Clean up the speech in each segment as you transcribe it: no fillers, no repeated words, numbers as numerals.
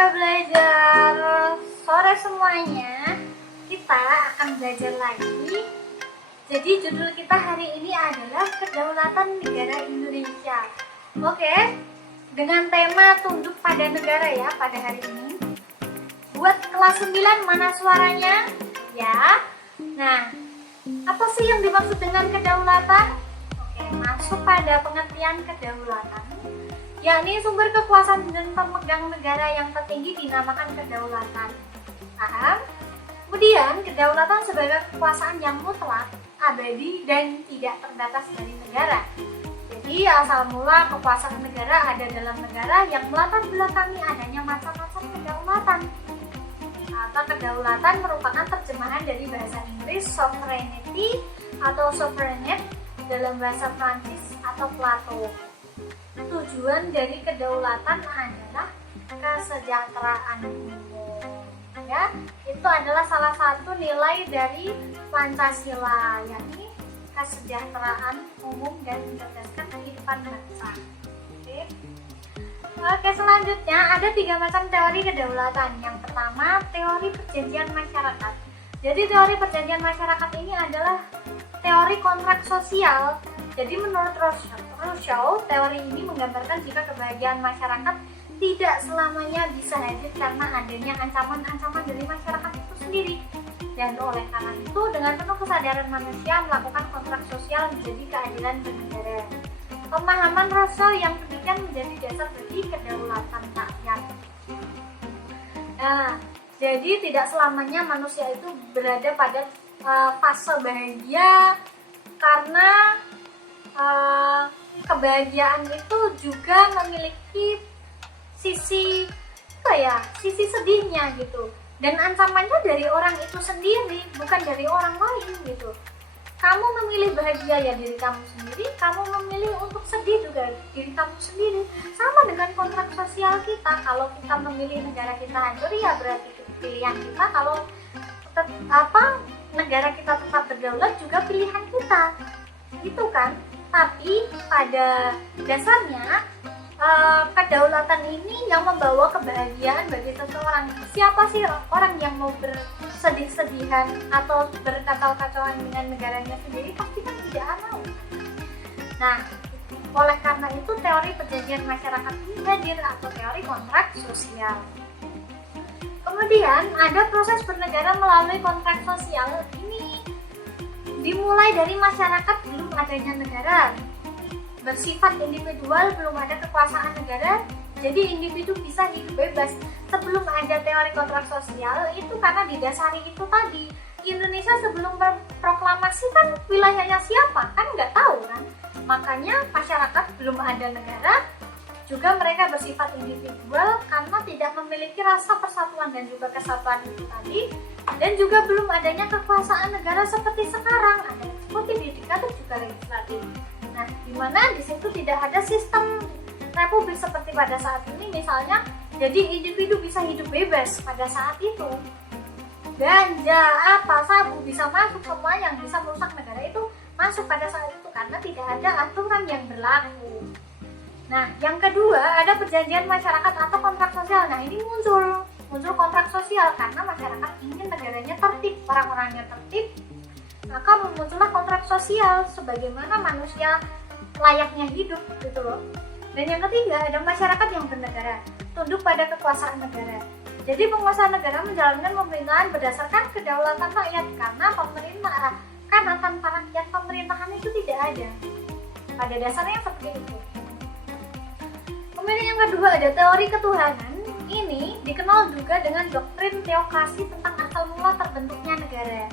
tenaga belajar, sore semuanya. Kita akan belajar lagi. Jadi judul kita hari ini adalah Kedaulatan Negara Indonesia. Oke, dengan tema tunduk pada negara ya pada hari ini. Buat kelas 9 mana suaranya? Ya. Nah, apa sih yang dimaksud dengan kedaulatan? Oke, masuk pada pengertian kedaulatan, yakni sumber kekuasaan dan pemegang negara yang tertinggi dinamakan kedaulatan. Paham? Kemudian, kedaulatan sebagai kekuasaan yang mutlak, abadi, dan tidak terbatas dari negara. Jadi, asal mula kekuasaan negara ada dalam negara yang melatar belakangi adanya macam-macam kedaulatan. Kata kedaulatan merupakan terjemahan dari bahasa Inggris sovereignty atau sovereignty dalam bahasa Prancis atau Plato. Tujuan dari kedaulatan adalah kesejahteraan umum. Ya, itu adalah salah satu nilai dari Pancasila, yakni kesejahteraan umum dan mencerdaskan kehidupan bangsa. Oke, selanjutnya ada 3 macam teori kedaulatan. Yang pertama, teori perjanjian masyarakat. Jadi teori perjanjian masyarakat ini adalah teori kontrak sosial. Jadi menurut Rousseau, teori ini menggambarkan jika kebahagiaan masyarakat tidak selamanya bisa hadir karena adanya ancaman-ancaman dari masyarakat itu sendiri. Dan oleh karena itu, dengan penuh kesadaran manusia melakukan kontrak sosial menjadi keadilan bernegara. Pemahaman Rousseau yang demikian menjadi dasar bagi kedaulatan rakyat. Nah, jadi tidak selamanya manusia itu berada pada fase bahagia, karena kebahagiaan itu juga memiliki sisi sisi sedihnya gitu. Dan ancamannya dari orang itu sendiri, bukan dari orang lain gitu. Kamu memilih bahagia ya diri kamu sendiri, kamu memilih untuk sedih juga diri kamu sendiri. Sama dengan kontrak sosial kita, kalau kita memilih negara kita hancur ya berarti pilihan kita. Kalau negara kita tetap berdaulat juga pilihan kita, gitu kan? Tapi pada dasarnya kedaulatan ini yang membawa kebahagiaan bagi seseorang. Siapa sih orang yang mau bersedih-sedihan atau berkacau-kacauan dengan negaranya sendiri? Pasti kan tidak mau. Nah, oleh karena itu teori perjanjian masyarakat ini hadir atau teori kontrak sosial. Kemudian ada proses bernegara melalui kontrak sosial. Ini dimulai dari masyarakat belum adanya negara. Bersifat individual, belum ada kekuasaan negara, jadi individu bisa hidup bebas. Sebelum ada teori kontrak sosial itu karena didasari itu tadi. Indonesia sebelum berproklamasi kan wilayahnya siapa? Kan nggak tahu kan. Makanya masyarakat belum ada negara, juga mereka bersifat individual karena tidak memiliki rasa persatuan dan juga kesatuan itu tadi. Dan juga belum adanya kekuasaan negara seperti sekarang, ada eksekutif, yudikatif, juga legislatif. Nah, di mana di situ tidak ada sistem republik seperti pada saat ini misalnya, jadi individu bisa hidup bebas pada saat itu. Ganja, sabu bisa masuk, semua yang bisa merusak negara itu masuk pada saat itu karena tidak ada aturan yang berlaku. Nah, yang kedua ada perjanjian masyarakat atau kontrak sosial. Nah, ini muncul kontrak sosial karena masyarakat ingin negaranya tertib, orang-orangnya tertib. Maka muncullah kontrak sosial sebagaimana manusia layaknya hidup gitu loh. Dan yang ketiga ada masyarakat yang bernegara, tunduk pada kekuasaan negara. Jadi penguasa negara menjalankan pemerintahan berdasarkan kedaulatan rakyat karena tanpa rakyat pemerintahan itu tidak ada. Pada dasarnya seperti itu. Kemudian yang kedua ada teori ketuhanan. Ini dikenal juga dengan doktrin teokrasi tentang asal mula terbentuknya negara.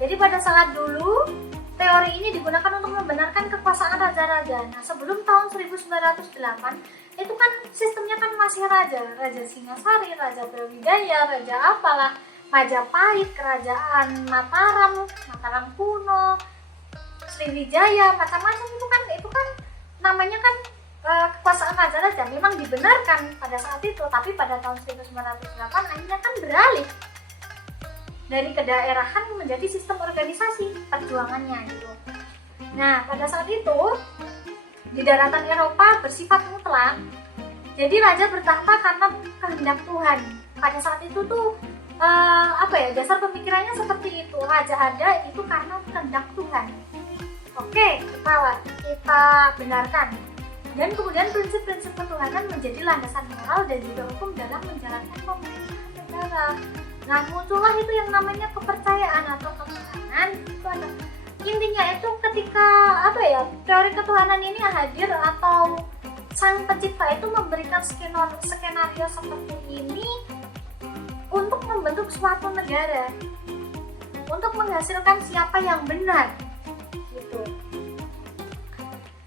Jadi pada saat dulu, teori ini digunakan untuk membenarkan kekuasaan raja-raja. Nah, sebelum tahun 1908, itu kan sistemnya kan masih Raja Singasari, Raja Brawijaya, Raja apalah, Majapahit, Kerajaan Mataram kuno, Sriwijaya, macam-macam itu kan namanya kan kekuasaan raja-raja memang dibenarkan pada saat itu, tapi pada tahun 1908 akhirnya kan beralih dari kedaerahan menjadi sistem organisasi perjuangannya gitu. Nah, pada saat itu di daratan Eropa bersifat mutlak. Jadi raja bertahta karena kehendak Tuhan. Pada saat itu tuh dasar pemikirannya seperti itu. Raja ada itu karena kehendak Tuhan. Oke, kita benarkan. Dan kemudian prinsip-prinsip ketuhanan menjadi landasan moral dan juga hukum dalam menjalankan pemerintahan negara. Nah, muncullah itu yang namanya kepercayaan atau ketuhanan. Itu ada intinya itu ketika teori ketuhanan ini hadir atau sang pencipta itu memberikan skenario seperti ini untuk membentuk suatu negara, untuk menghasilkan siapa yang benar gitu.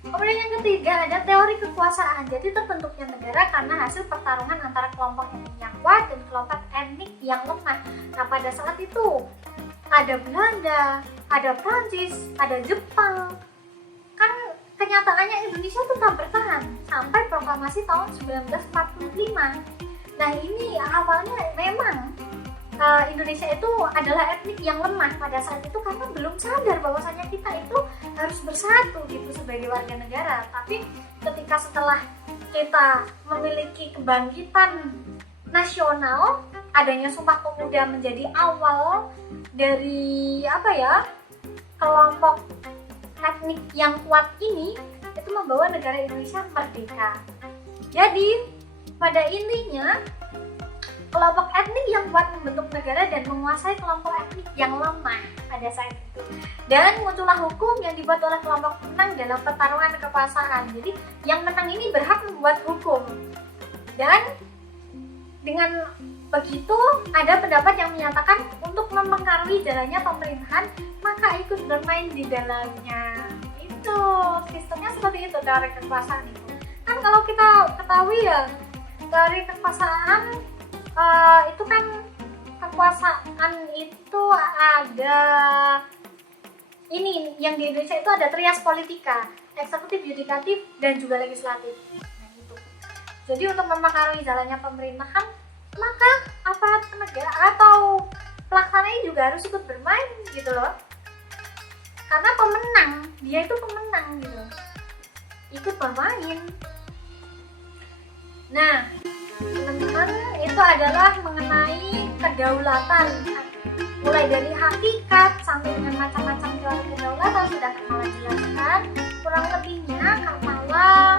Kemudian yang ketiga ada teori kekuasaan. Jadi terbentuknya negara karena hasil pertarungan antara kelompok etnik yang kuat dan kelompok etnik yang lemah. Nah, pada saat itu ada Belanda, ada Prancis, ada Jepang. Kan kenyataannya Indonesia tetap bertahan sampai proklamasi tahun 1945. Nah, ini awalnya memang Indonesia itu adalah etnik yang lemah pada saat itu karena belum sadar bahwasanya kita itu harus bersatu gitu sebagai warga negara. Tapi ketika setelah kita memiliki kebangkitan nasional, adanya Sumpah Pemuda menjadi awal dari kelompok etnik yang kuat ini, itu membawa negara Indonesia merdeka. Jadi pada intinya kelompok etnik yang kuat membentuk negara dan menguasai kelompok etnik yang lemah pada saat itu. Dan muncullah hukum yang dibuat oleh kelompok menang dalam pertarungan kekuasaan. Jadi yang menang ini berhak membuat hukum. Dan dengan begitu ada pendapat yang menyatakan untuk mempengaruhi jalannya pemerintahan maka ikut bermain di dalamnya. Itu sistemnya seperti itu teori kekuasaan itu. Kan kalau kita ketahui ya, teori kekuasaan itu kan kekuasaan itu ada ini yang di Indonesia itu ada trias politika, eksekutif, yudikatif, dan juga legislatif. Nah, itu. Jadi untuk mempengaruhi jalannya pemerintahan maka aparat penegak atau pelaksananya juga harus ikut bermain gitu loh. Karena pemenang, dia itu pemenang gitu. Ikut bermain. Nah, teman-teman, itu adalah mengenai kedaulatan, mulai dari hakikat sampai dengan macam-macam teori kedaulatan sudah Kak Mala jelaskan. Kurang lebihnya Kak Mala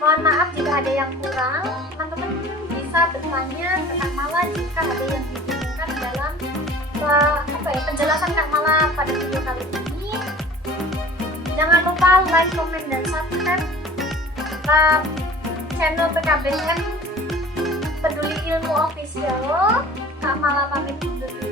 mohon maaf jika ada yang kurang. Teman-teman bisa bertanya ke Kak Mala jika ada yang dibingungkan dalam penjelasan Kak Mala pada video kali ini. Jangan lupa like, komen, dan subscribe channel PKBM Peduli Ilmu Official. Kak Mala pamit undur diri.